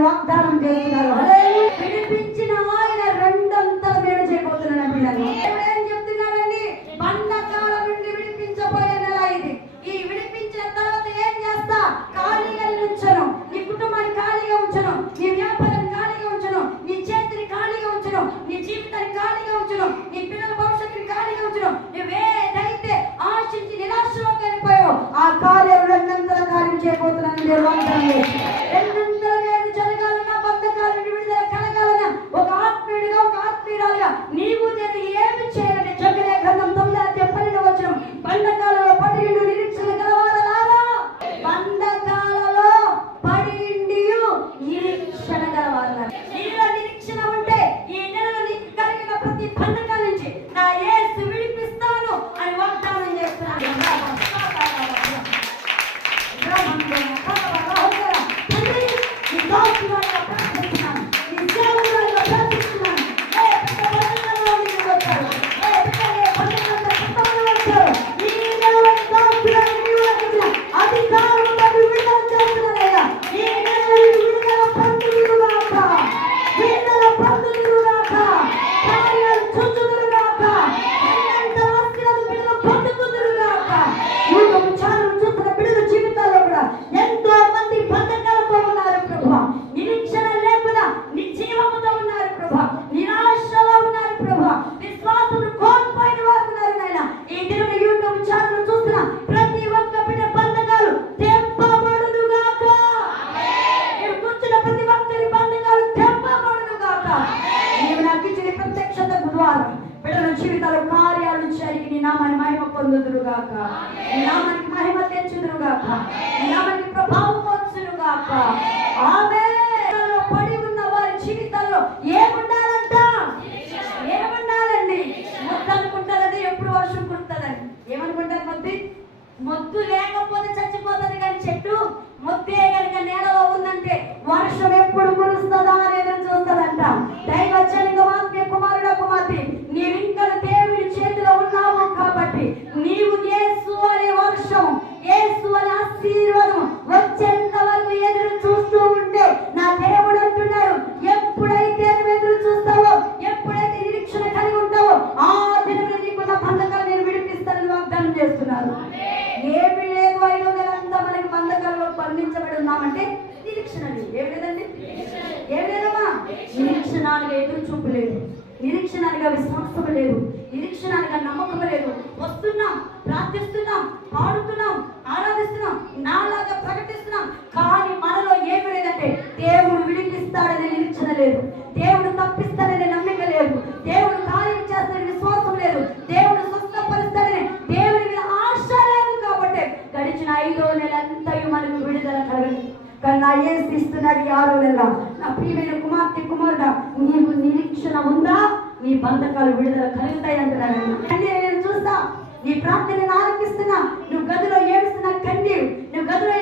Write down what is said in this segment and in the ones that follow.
వాగ్దానం చేస్తున్నారు విడిపించిన వాగ్దానం చేస్తున్నారు. ఏమి లేదు వైలోదంతా మనకి మందకాలలో పండించబడి ఉన్నామంటే నిరీక్షణ లేదు ఏమి లేదండి? ఏమి లేదమ్మా? నిరీక్షణ ఎదురు చూపు లేదు. నిరీక్షణ విశ్వాసం లేదు. నిరీక్షణ నమ్మకం లేదు. వస్తున్నాం ప్రార్థిస్తున్నాం పాడుతున్నాం ఆరాధిస్తున్నాం నాలాగా ప్రకటిస్తున్నాం. కానీ మనలో ఏమి లేదంటే దేవుడు విడిపిస్తాడని గారులరా నా ప్రియమైన కుమార్తె కుమారుడా నీకు నిరీక్షణ ఉందా? నీ బంధకాలు విడుదల కలుగుతాయి అంటున్నాడు నేను చూస్తా. నీ ప్రార్థన ఆరంభిస్తున్నా నువ్వు గదిలో ఏడుస్తున్నా కన్నీరు. నువ్వు గదిలో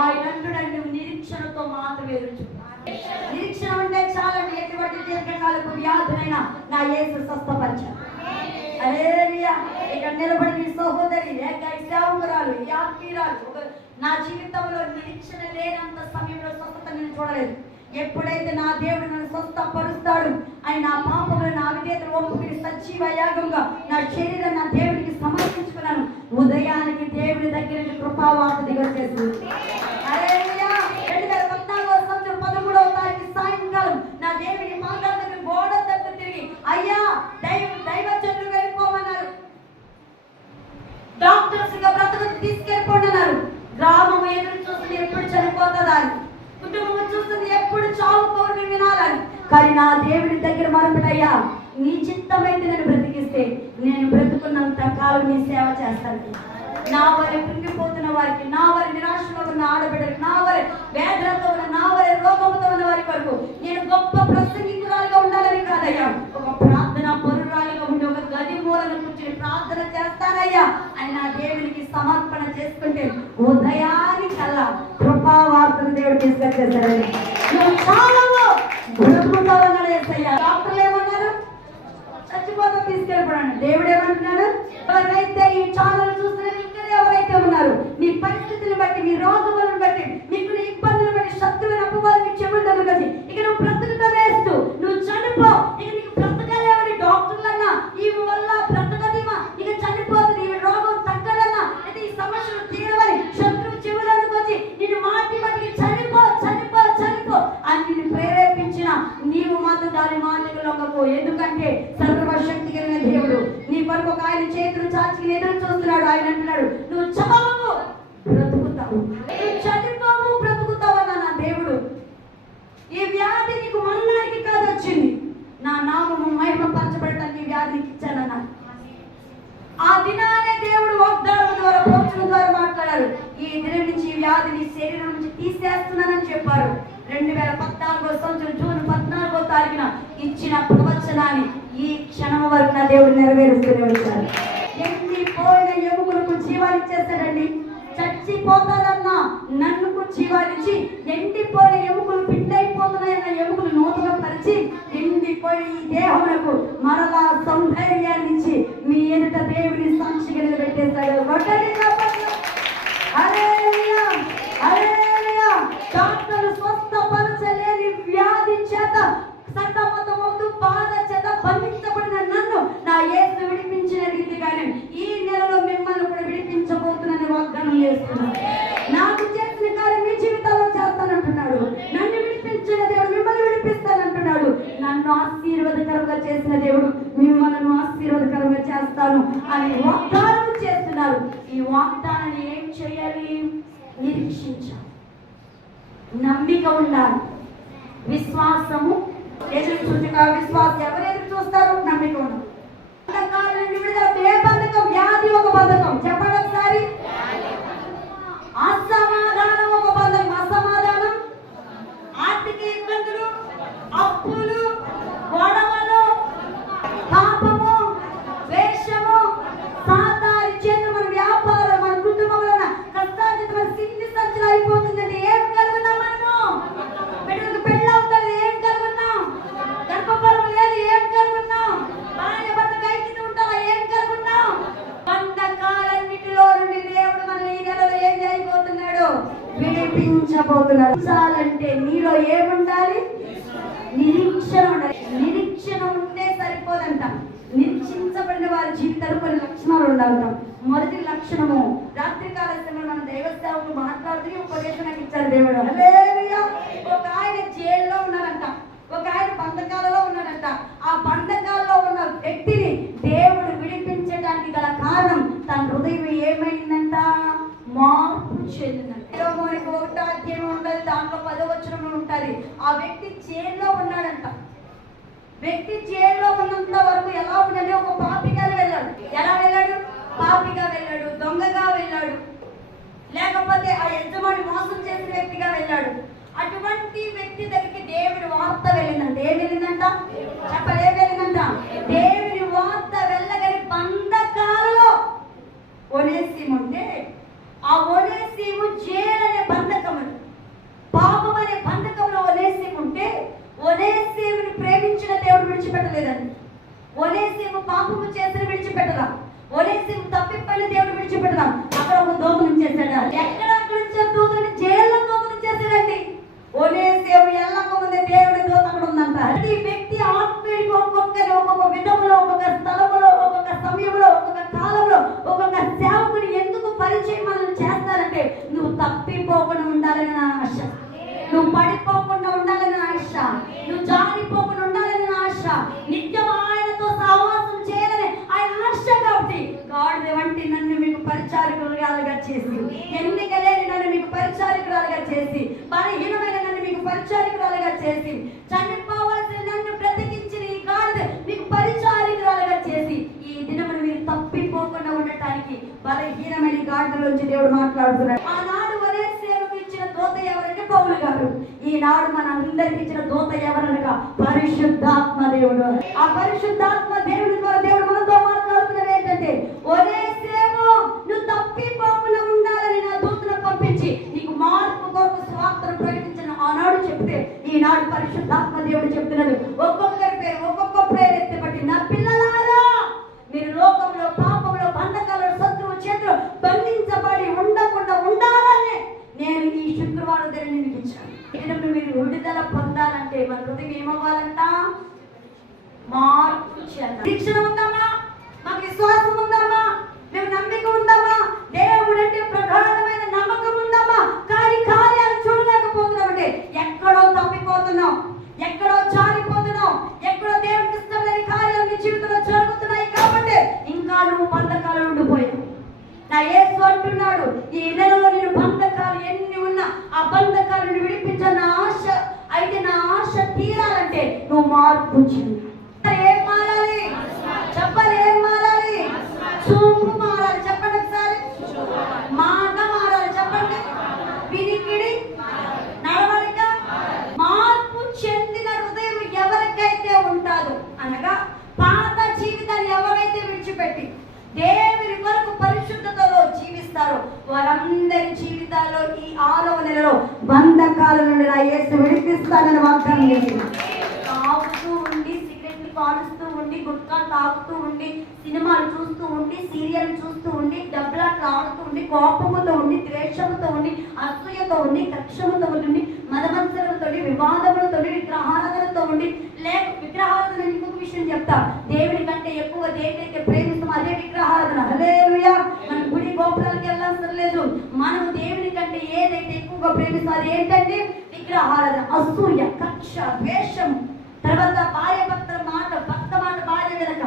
ఆయనంటుడండి నిరీక్షణతో మాత్రం ఎదురుచున్నాను నిరీక్షణ. ఉంటే చాలా ఎటువంటి దీర్ఘకాలకు వ్యాధులైనా నా యేసు స్వస్థపరిచాను ఇక్కడ నిలబడి నీ సహోదరి లేక సేవకురాలు యాత్మీరాలు నా జీవితంలో నిరీక్షణ లేనంత సమయంలో స్వస్థత నేను చూడలేదు. ఎప్పుడైతే నా దేవుడు నన్ను స్వస్థపరుస్తాడు అని నా పాపములు నా విధేతలు ఒప్పుకుని సజీవ యాగంగా నా శరీరం నా దేవుడికి సమర్పించుకున్నాను. ఉదయానికి దేవుడి దగ్గర నుంచి కృపావార్త దిగొచ్చేసింది. హల్లెలూయా. రెండు వేల పద్నాలుగో సంవత్సరం పదమూడవ తారీఖు సాయంకాలం నా దేవుని పాదాల దగ్గర గోడ దగ్గర తిరిగి అయ్యా దైవ దైవజనులు వెళ్ళిపోమన్నారు. డాక్టర్స్గా బ్రతకకు తీసుకెళ్ళిపోండి అన్నారు గ్రామం ఎదురు చూస్తుంది ఎప్పుడు చనిపోతుందా కుటుంబం చూస్తుంది ఎప్పుడు చావు కోరిని వినాలని. కానీ నా దేవుడి దగ్గర మరొకటయ్యా నీ చిత్తమైతే నేను బ్రతికిస్తే నేను బ్రతుకున్నంత కాలం నీ సేవ చేస్తాను. నా వారి కృంగిపోతున్న వారికి నా వారి నిరాశలో ఉన్న ఆడబిడ్డలు నా వారి వేదనతో ఉన్న నా వారి రోగంతో ఉన్న వారి వరకు నేను గొప్ప ప్రసంగికురాలుగా ఉండాలని కాదయ్యా. ఒక ప్రార్థన పరురాలుగా ఉండి ఒక గది మూలను కూర్చొని ప్రార్థన చేస్తానయ్యా అని నా దేవునికి సమర్పణ చేసుకుంటే ఉదయాని కల్లా కృపావార్తను దేవుడు తీసుకొచ్చేసాడని నువ్వు చాలవు బ్రతుకుతావన్నాడు డాక్టర్లు ఏమన్నారు? చచ్చిపోతా తీసుకెళ్ళిపోయాడు దేవుడు ఏమంటున్నాడు? ఎవరైతే ఈ ఛానల్ చూస్తున్న ఇక్కడ ఎవరైతే ఉన్నారు మీ పరిస్థితిని బట్టి మీ రోగములను బట్టి మీకు ఇబ్బందులు బట్టి శత్రువుని అపవాదం మీ చెవులు తగ్గుతుంది ఇక్కడ ఇచ్చిన ప్రవచనాన్ని ఈ క్షణం వరకు నా దేవుడు నెరవేరుస్తూనే ఉంటాడు. ఎన్ని పోయిన ఎముకలకు జీవాలిచ్చేస్తాడండి చచ్చిపోతాదన్నా నన్నుకు జీవాలిచ్చి ఎండిపోయిన ఎముకలు పిండైపోతున్నాయన్న ఎముకలు నూతన పరిచి ఎండిపోయిన ఈ దేహం మరలా సౌందర్యాన్ని ఇచ్చి మీ ఎదుట దేవుని సాక్షిగా నిలబెట్టేశాడు కొట్టండి చప్పట్లు. హల్లెలూయా, హల్లెలూయా. డాక్టర్లు స్వస్థపరచలేని వ్యాధి చేత సతమతమవుతూ బాధ చేత బంధించబడిన నన్ను నా యేసు విడిపించిన రీతిగానే ఈ నెలలో మిమ్మల్ని కూడా విడిపించబోతున్నానని వాగ్దానం చేస్తున్నాను నాకు చేసిన కార్యం మీ జీవితంలో చేస్తానంటున్నాడు నన్ను విడిపించిన దేవుడు మిమ్మల్ని విడిపిస్తానంటున్నాడు నన్ను ఆశీర్వాదకరంగా చేసిన దేవుడు మిమ్మల్ని ఆశీర్వాదకరంగా చేస్తాను అని వాగ్దానం చేస్తున్నారు ఈ వాగ్దానాన్ని ఏం చేయాలి నిరీక్షించాలి నమ్మిక ఉండాలి. విశ్వాసము ఎదురు చూచక విశ్వాసం విడిపించబోతున్నాడు చాలంటే నీలో ఏముండాలి? నిరీక్షణ ఉండాలి. నిరీక్షణ ఉంటే సరిపోదంట. నిరీక్షించబడిన వారి జీవితాలు కొన్ని లక్షణాలు ఉండాలంట. మొదటి లక్షణము రాత్రి కాల సమయంలో మన దైవ మాట్లాడుతూ ఉపదేశం నాకు ఇచ్చారు దేవుడు. ఒక ఆయన జైల్లో ఉన్నారంట. ఒక ఆయన బంధకాలలో ఉన్నారంట. ఆ బంధకాలలో ఉన్న వ్యక్తిని దేవుడు విడిపించడానికి గల కారణం తన హృదయం ఏమైందంట? మా మనకి ఒకటో ఉంటుంది దాంట్లో పదవచనం ఉంటుంది. ఆ వ్యక్తి జైల్లో ఉన్నాడంట. వ్యక్తి జైల్లో ఉన్నంత వరకు ఎలా ఉండండి ఒక పాపిగా వెళ్ళాడు. ఎలా వెళ్ళాడు? పాపిగా వెళ్ళాడు దొంగగా వెళ్ళాడు. లేకపోతే ఆ యజమాని మోసం చేసిన వ్యక్తిగా వెళ్ళాడు. అటువంటి వ్యక్తి దగ్గరికి దేవుడి వార్త వెళ్ళిందంట. ఏం వెళ్ళిందంట? చెప్పలే వెళ్ళిందంట. దేవుడి వార్త వెళ్ళగలి బంధకాలలో కొనేసి ఉంటే ఆ ఒలేసేవు జైలు అనే బంధకమును పాపం అనే బంధకంలో ఒలేసేవు ఉంటే ఒలేసేవుని ప్రేమించిన దేవుడు విడిచిపెట్టలేదండి. ఒలేసేవు పాపము చేసిన విడిచిపెట్టదా ఒలేసేవు తప్పిపోయిన దేవుడు విడిచిపెట్టలా. అక్కడ ఒక దోపనం చేశాడా ఎక్కడ అక్కడ దూతని జైల్లో దోపనం చేశాడండి. ఒలేసేవు ఎల్లక ముందే దేవుడి దోత అక్కడ ఉందంట. ఈ వ్యక్తి పౌలు గారు ఈనాడు మన అందరికి ఇచ్చిన దూత ఎవరనగా పరిశుద్ధాత్మ దేవుడు. ఆ పరిశుద్ధాత్మ దేవుడి ద్వారా దేవుడు మనతో మాట్లాడుతున్నారు ఏంటంటే ఒరే సేవో నువ్వు తప్పిపోకుండా ఉండాలని నా దూతను పంపించి నీకు మార్పు కొరకు స్వార్థను ప్రకటించిన ఆనాడు చెప్తే ఈనాడు పరిశుద్ధాత్మ దేవుడు చెప్తున్నాడు ఒక్కొక్కరి పేరు ఒక్కొక్క పేరు ఎత్తిపట్టి నా పిల్లలారా మీరు లోకంలో పాపంలో బంధకాలలో శత్రువు చేతిలో బంధించబడి ఉండకుండా ఉండాలని నేను ఈ శుక్రవారం దిన నిలిపించాను ఇటువంటి మీరు విడుదల పొందాలంటే మన హృదయం ఏమవ్వాలంట మార్పు చెందాలి శిక్షణ ఉందామా మాకు విశ్వాసం ఉందామా మేము నమ్మిక ఉందామా దేవుడు అంటే ప్రగాఢమైన నమ్మకం ఉందామా కానీ కార్యాలు చూడలేకపోతున్నామంటే ఎక్కడో తప్పిపోతున్నాం ఎక్కడో జారిపోతున్నాం ఎక్కడో దేవుడికి ఇష్టం లేని కార్యాలు నీ జీవితంలో జరుగుతున్నాయి కాబట్టి ఇంకా నువ్వు బంధకాలు ఉండిపోయావు నా యేసు అంటున్నాడు ఈ నెలలో నేను బంధకాలు ఎన్ని ఉన్నా ఆ బంధకాలను విడిపించాలి నా ఆశ అయితే నా ఆశ తీరాలంటే నువ్వు మార్పు చెందాలి ఏం మారాలి చెప్పాలి ఏం మారాలి చూపు మారాలి చెప్పండి ఒకసారి మాట మారాలి చెప్పండి వినికిడి నడవడిక మార్పు చెందిన హృదయం ఎవరికైతే ఉంటాదో అనగా పాత జీవితాన్ని ఎవరైతే విడిచిపెట్టి దేవుని కొరకు పరిశుద్ధతలో జీవిస్తారో వారందరి జీవితాల్లో ఈ ఆరవ నెలలో బంధకాల నుండి నా యేసు విడిపిస్తానని వాగ్దానం చేసింది తాగుతూ ఉండి సిగరెట్లు కాలుస్తూ ఉండి గుట్కా తాగుతూ ఉండి సినిమాలు చూస్తూ ఉండి సీరియల్ చూస్తూ ఉండి డబ్బులాట్లు ఆడుతూ ఉండి కోపముతో ఉండి ద్వేషముతో ఉండి అసూయతో ఉండి కక్షముతో ఉండి మదమత్సరంతో వివాదములతో విగ్రహారాధనతో ఉండి లేక విగ్రహారాధన ఇంకొక విషయం చెప్తా. దేవుడి కంటే ఎక్కువ దేనికైతే ప్రేమిస్తాం అదే విగ్రహారాధన. అదే మన గుడి గోపురాలకి వెళ్ళాల్సిన లేదు. మనం దేవుని కంటే ఏదైతే ఎక్కువగా ప్రేమిస్తాం అది ఏంటంటే విగ్రహారాధన. అసూయ కక్ష ద్వేషం. తర్వాత భార్య భర్త తల్లి వెనక.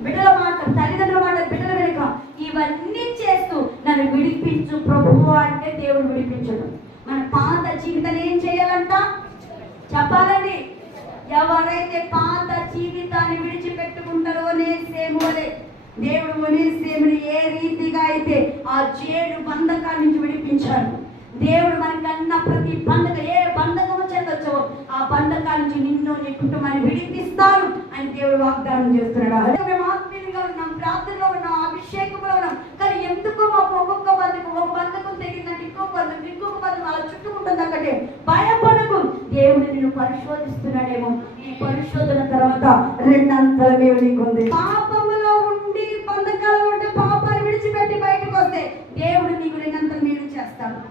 బిడ్డల మాట తల్లిదండ్రుల మాట బిడ్డల వెనుక. ఇవన్నీ చేస్తూ నన్ను విడిపించు ప్రభు అంటే దేవుడు విడిపించడు. మన పాత జీవితాన్ని ఏం చేయాలంట? చెప్పాలండి. ఎవరైతే పాత జీవితాన్ని విడిచిపెట్టుకుంటారో సేము వలె దేవుడు ఒనేసేముని ఏ రీతిగా అయితే ఆ చేడు బంధకాల నుంచి విడిపించాడు. దేవుడు మనకన్న ప్రతి బంధక ఏ బంధ చెందొచ్చో ఆ బంధకాల నుంచి నిన్ను నీ కుటుంబాన్ని విడిపిస్తాను అని దేవుడు వాగ్దానం చేస్తున్నాడు. మేము ఆత్మీయంగా ఉన్నాం ప్రార్థనలో ఉన్నాం అభిషేకంలో ఉన్నాం. కానీ ఎందుకో మాకు ఒక్కొక్క బంధకం ఒక బంధకం తెగిందంటే ఇంకొక బంధకం ఇంకొక బంధకం అలా చుట్టుకుంటుంది అక్కడే భయపడకు. దేవుడు నిన్ను పరిశోధిస్తున్నాడేమో. ఈ పరిశోధన తర్వాత రెండంతల మేము ఉంది. పాపం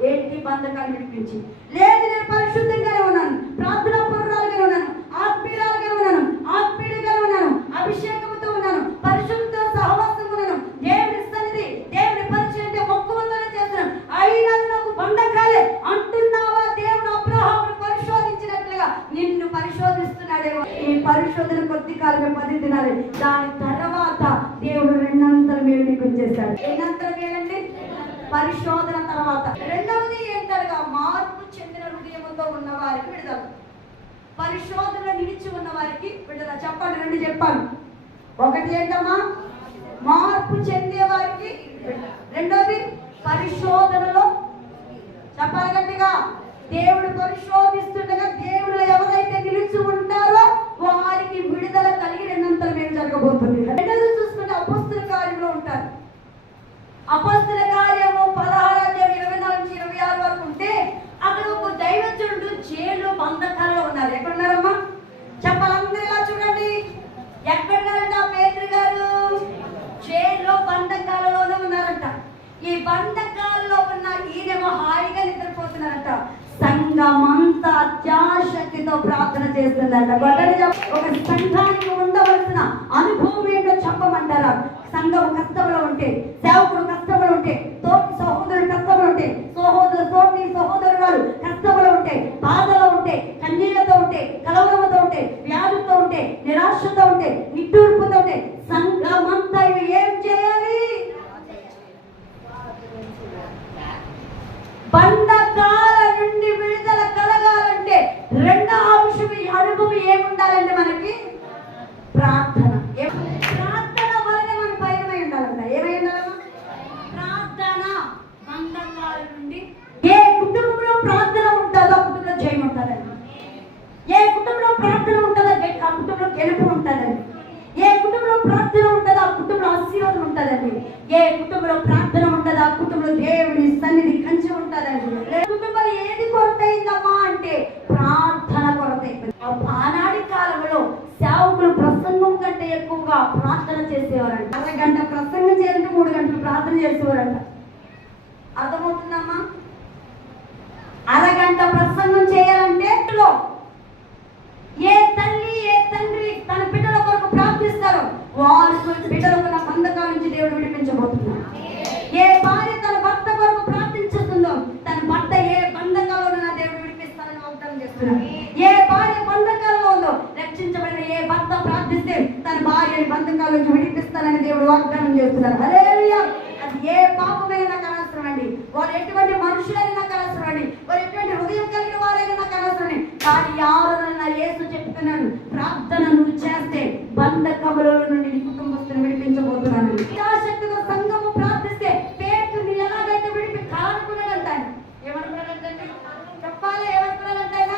ఏంటి బంధకాలు విడిపించి? లేదు నేను పరిశుద్ధంగానే ఉన్నాను. ప్రార్థన పూర్వరాలుగానే ఉన్నాను. ఆత్మీయురాలుగానే ఉన్నాను. ఆత్మీయుడిగానే ఉన్నాను. అభిషేకంతో ఉన్నాను. పరిశుద్ధ సహవాసం ఉన్నాను. దేవుని సన్నిధి దేవుని పరిచయం అంటే మొక్కలతోనే చేస్తున్నాను. అయినా నాకు బంధకాలే. అంటున్నావా దేవుడు అబ్రహామును పరిశోధించినట్లుగా? నిన్ను పరిశోధిస్తున్నాడేమో. ఈ పరిశోధన కొద్ది కాలమే పది దినాలే. దాని తర్వాత దేవుడు రెండంతల మేలు నీకు చేశాడు ఎన్నంతల మేలండి పరిశోధన తర్వాత రెండవది ఏంటనగా మార్పు చెందిన హృదయముతో ఉన్న వారికి విడుదల. పరిశోధన నిలిచి ఉన్న వారికి విడుదల. చెప్పండి రెండు చెప్పాను ఒకటి ఏంటమ్మా? మార్పు చెందే వారికి రెండోది పరిశోధనలో చెప్పాలి గట్టిగా. దేవుడు పరిశోధిస్తుండగా దేవుడు ఎవరైతే నిలిచి ఉంటారో వారికి విడుదల కలిగి రెండంతలు మేము జరగబోతుంది. రెండోది చూసుకుంటే అపస్తుల కార్యంలో ఉంటారు అపస్తుల కార్యము పదహారు అధ్యాయం ఇరవై నాలుగు నుంచి ఇరవై ఆరు వరకు ఉంటే అక్కడ ఒక దైవజనుడు జైలు బంధకాలలో ఉన్నారు ఎక్కడున్నారమ్మా? చెప్పాలందరిలా చెప్పాలందరూ ఇలా చూడండి. ఎక్కడ ఉన్నారంట గారు? జైల్లో బంధకాల ఈ బంధకాలలో ఉన్న ఈయనేమో హాయిగా నిద్రపోతున్నారంట. సంఘమంతా అత్యాశక్తితో ప్రార్థన చేస్తుందంట. ఒక సంఘానికి ఉండవలసిన అనుభవం ఏంటో చెప్పమంటారా? సంఘం కష్టంలో ఉంటే సేవకుడు కష్టంలో ఉంటే తోటి సహోదరుడు కష్టంలో ఉంటే సహోదరు తోటి సహోదరురాలు కష్టంలో ఉంటే బాధలో ఉంటే కన్నీళ్ళతో ఉంటే కలవరముతో ఉంటే వ్యాధులతో ఉంటే నిరాశతో ఉంటే నిట్టూర్పుతో ఉంటే సంఘమంతా ఇవి ఏం చేయాలి బంధకాల నుండి విడుదల కలగాలంటే రెండో అంశం ఈ అనుభవం ఏముండాలంటే మనకి ప్రార్థన ఏ- ప్రార్థన వలన మనం పయనమై ఉండాలంట ఏమై ఉండాలమ్మా ప్రార్థన బంధకాల నుండి ఏ కుటుంబంలో ప్రార్థన ఉంటుందో ఆ కుటుంబంలో జయం ఉంటుందండి ఏ కుటుంబంలో ప్రార్థన ఉంటుందో గె- ఆ కుటుంబంలో గెలుపు ఉంటుందండి ఏ కుటుంబంలో ప్రార్థన ఉంటుందో ఆ కుటుంబంలో ఆశీర్వాదం ఉంటుందండి ఏ కుటుంబంలో ప్రార్థన ఉంటుందో ఆ కుటుంబంలో దేవుని సన్నిధి కంచి ఉంటుందండి ఏ కుటుంబంలో ఏది కొరతయిందమ్మా అంటే ప్రార్థన కొరతైంది ఆనాటి కాలంలో సేవకులు ప్రసంగం కంటే ఎక్కువగా ప్రార్థన చేసేవారంట. అరగంట ప్రసంగం చేయాలంటే మూడు గంటలు ప్రార్థన చేసేవారంట. అర్థమవుతుందమ్మా? అరగంట ప్రసంగం చేయాలంటే ఏ తల్లి ఏ తండ్రి తన బిడ్డల కొరకు ప్రార్థిస్తారు వారు బిడ్డల కొరకు బంధకాల నుంచి దేవుడు విడిపించబోతున్నాడు ఏ భార్య తన భర్త కొరకు ప్రార్థించుతుందో తన భర్త ఏ బంధకాలలో నా దేవుడు విడిపిస్తానని వాగ్దానం చేస్తున్నాడు ఏ భార్య బంధకాలలో ఉందో రక్షించబడిన ఏ భర్త ప్రార్థిస్తే తన భార్యని బంధకాల నుంచి విడిపిస్తానని దేవుడు వాగ్దానం చేస్తున్నారు. అదే అది ఏ పాపమైనా నాకు అనవసరం అండి వారు ఎటువంటి మనుషులైనా నాకు అనవసరం అండి వారు ఎటువంటి హృదయం కలిగిన వారైనా నాకు అనవసరం అండి కానీ ఎవరన్నా యేసు చెప్తున్నాను ప్రార్థన నువ్వు చేస్తే బంధకముల నుండి నీ కుటుంబస్తుని విడిపించబోతున్నాను ఇచ్ఛాశక్తితో సంఘము ప్రార్థిస్తే పేతుని ఎలాగైతే విడిపి కాలనుకున్నాడంట ఆయన. ఏమనుకున్నాడంటే చెప్పాలి ఏమనుకున్నాడంట ఆయన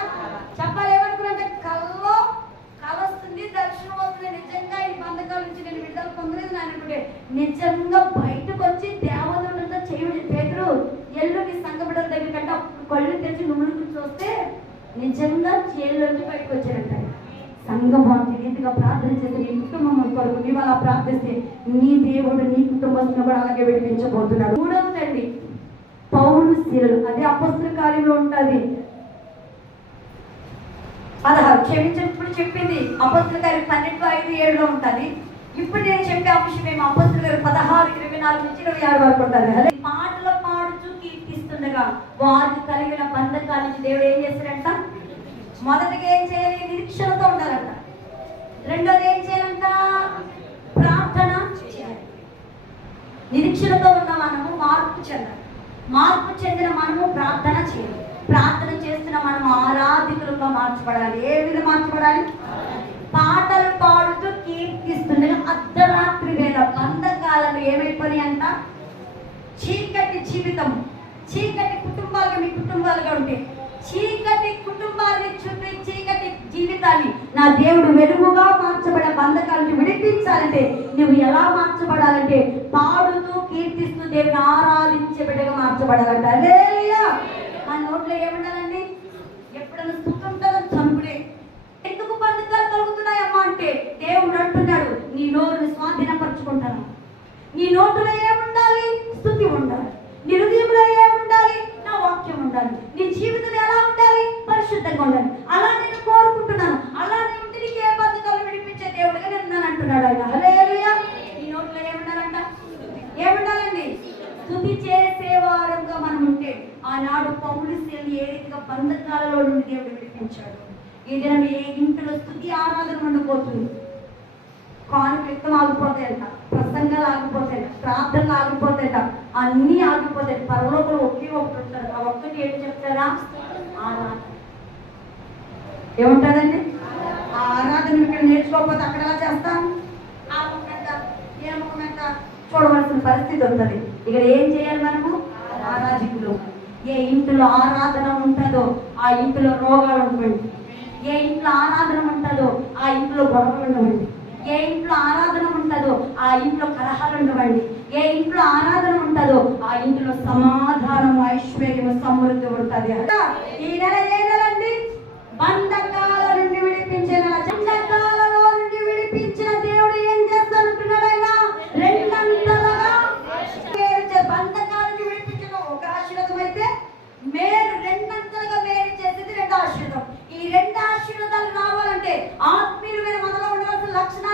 చెప్పాలి ఏమనుకున్నాడంటే కల్లో కలొస్తుంది దర్శనం వస్తుంది నిజంగా ఈ బంధకాల నుంచి నేను విడుదల పొందలేదు అని అనుకుంటే నిజంగా బయటకు వచ్చి దేవతలతో చేయుడు పేదరు ఎల్లు నీ సంఘ దగ్గర కంటే కళ్ళు తెరిచి నువ్వులు చూస్తే నిజంగా జైల్లోంచి బయటకు వచ్చారంట సంఘం నీతిగా ప్రార్థన చేస్తే నీ కుటుంబం కొరకు నీ అలా ప్రార్థిస్తే నీ దేవుడు నీ కుటుంబస్తుని కూడా అలాగే విడిపించబోతున్నాడు మూడవదండి పౌరు శిలలు అదే అపస్తుల కార్యంలో ఉంటుంది. పదహారు. క్షమించినప్పుడు చెప్పింది అపస్తుల కార్యం పన్నెండు ఐదు ఏడులో ఉంటుంది. ఇప్పుడు నేను చెప్పే అంశం మేము అపస్తుల గారు పదహారు ఇరవై నాలుగు నుంచి ఇరవై ఆరు వరకు ఉంటారు. అదే పాటలు పాడుతూ కీర్తిస్తుండగా వారికి కలిగిన బంధకాల నుంచి దేవుడు ఏం చేస్తాడంట? మొదటిగా ఏం చేయాలి? నిరీక్షణతో ఉండాలంట. రెండోది ఏం చేయాలంట? ప్రార్థన చేయాలి. నిరీక్షణతో ఉన్న మనము మార్పు చెందాలి. మార్పు చెందిన మనము ప్రార్థన చేయాలి. ప్రార్థన చేస్తున్న మనము ఆరాధికులుగా మార్చబడాలి. ఏ విధంగా మార్చబడాలి? పాటలు పాడుతూ కీర్తిస్తుండగా అర్ధరాత్రి వేళ బంధకాలను ఏమైపోయినాయి అంట చీకటి జీవితం. చీకటి కుటుంబాలుగా మీ కుటుంబాలుగా ఉంటే చీకటి కుటుంబాన్ని చూపి చీకటి జీవితాన్ని నా దేవుడు వెలుగుగా మార్చబడే బంధకాలను విడిపించాలంటే నువ్వు ఎలా మార్చబడాలంటే పాడుతూ కీర్తిస్తూ దేవుని ఆరాధించే బిడ్డగా మార్చబడాలంట. అదే ఆ నోట్లో ఏముండాలండి? ఎప్పుడైనా స్థుతి ఉంటుందో చంపుడే. ఎందుకు బంధకాలు కలుగుతున్నాయమ్మా అంటే దేవుడు అంటున్నాడు నీ నోరుని స్వాధీనపరచుకుంటాను. నీ నోటులో ఏముండాలి? స్థుతి ఉండాలి. నీ హృదయంలో ఏముండాలి? నా వాక్యం ఉండాలి. నీ జీవితం ఎలా ఉండాలి? పరిశుద్ధంగా ఉండాలి. అలా నేను కోరుకుంటున్నాను. అలానే ఉంటే నీకు ఏ బతుకాలు విడిపించే దేవుడిగా నేను అంటున్నాడు ఆయన. హల్లెలూయా. నీ నోట్లో ఏముండాలంట? ఏముండాలండి? స్థుతి చేసేవారంగా మనం ఉంటే ఆనాడు పౌలిసీలను ఏ రీతిగా బంధకాలలో నుండి దేవుడు విడిపించాడు? ఈ దినం ఏ ఇంటిలో స్థుతి ఆరాధన ఉండబోతుంది? కాన్ఫ్లిక్ట్ ఆగిపోతాయంట ప్రసంగాలు ఆగిపోతాయంట ప్రార్థనలు ఆగిపోతాయంట అన్నీ ఆగిపోతాయి పరలోకంలో ఒకే ఒకటి ఉంటారు ఆ ఒక్కటి ఏం చెప్తారా? ఆరాధన. ఏముంటుందండి? ఆ ఆరాధన ఇక్కడ నేర్చుకోకపోతే అక్కడ ఎలా చేస్తాం? ఆ ముఖం ఏ ముఖం చూడవలసిన పరిస్థితి ఉంటుంది. ఇక్కడ ఏం చేయాలి మనము? ఆరాధికులు ఏ ఇంటిలో ఆరాధన ఉంటుందో ఆ ఇంటిలో రోగాలు ఉండవండి. ఏ ఇంట్లో ఆరాధన ఉంటుందో ఆ ఇంట్లో గొడవలు ఉండవండి. ఏ ఇంట్లో ఆరాధన ఉంటుందో ఆ ఇంట్లో కలహాలు ఉండవండి. ఏ ఇంట్లో ఆరాధన ఉంటుందో ఆ ఇంట్లో సమాధానం ఐశ్వర్యం సమృద్ధి ఉంటుంది. ఈ నెల ఏ నెలండి బంధకాల నుండి విడిపించే నెల. బంధకాలలో నుండి విడిపించిన దేవుడు ఏం చేస్తాను రెండంతలుగా బంధకాల నుండి విడిపించిన ఒక ఆశీర్వాదం అయితే మేలు రెండంతలుగా మేలు చేసేది రెండు ఆశీర్వాదం ఈ రెండు ఆశీర్వాదాలు రావాలంటే ఆత్మీయులు మీద మొదలు ఉండవలసిన లక్షణం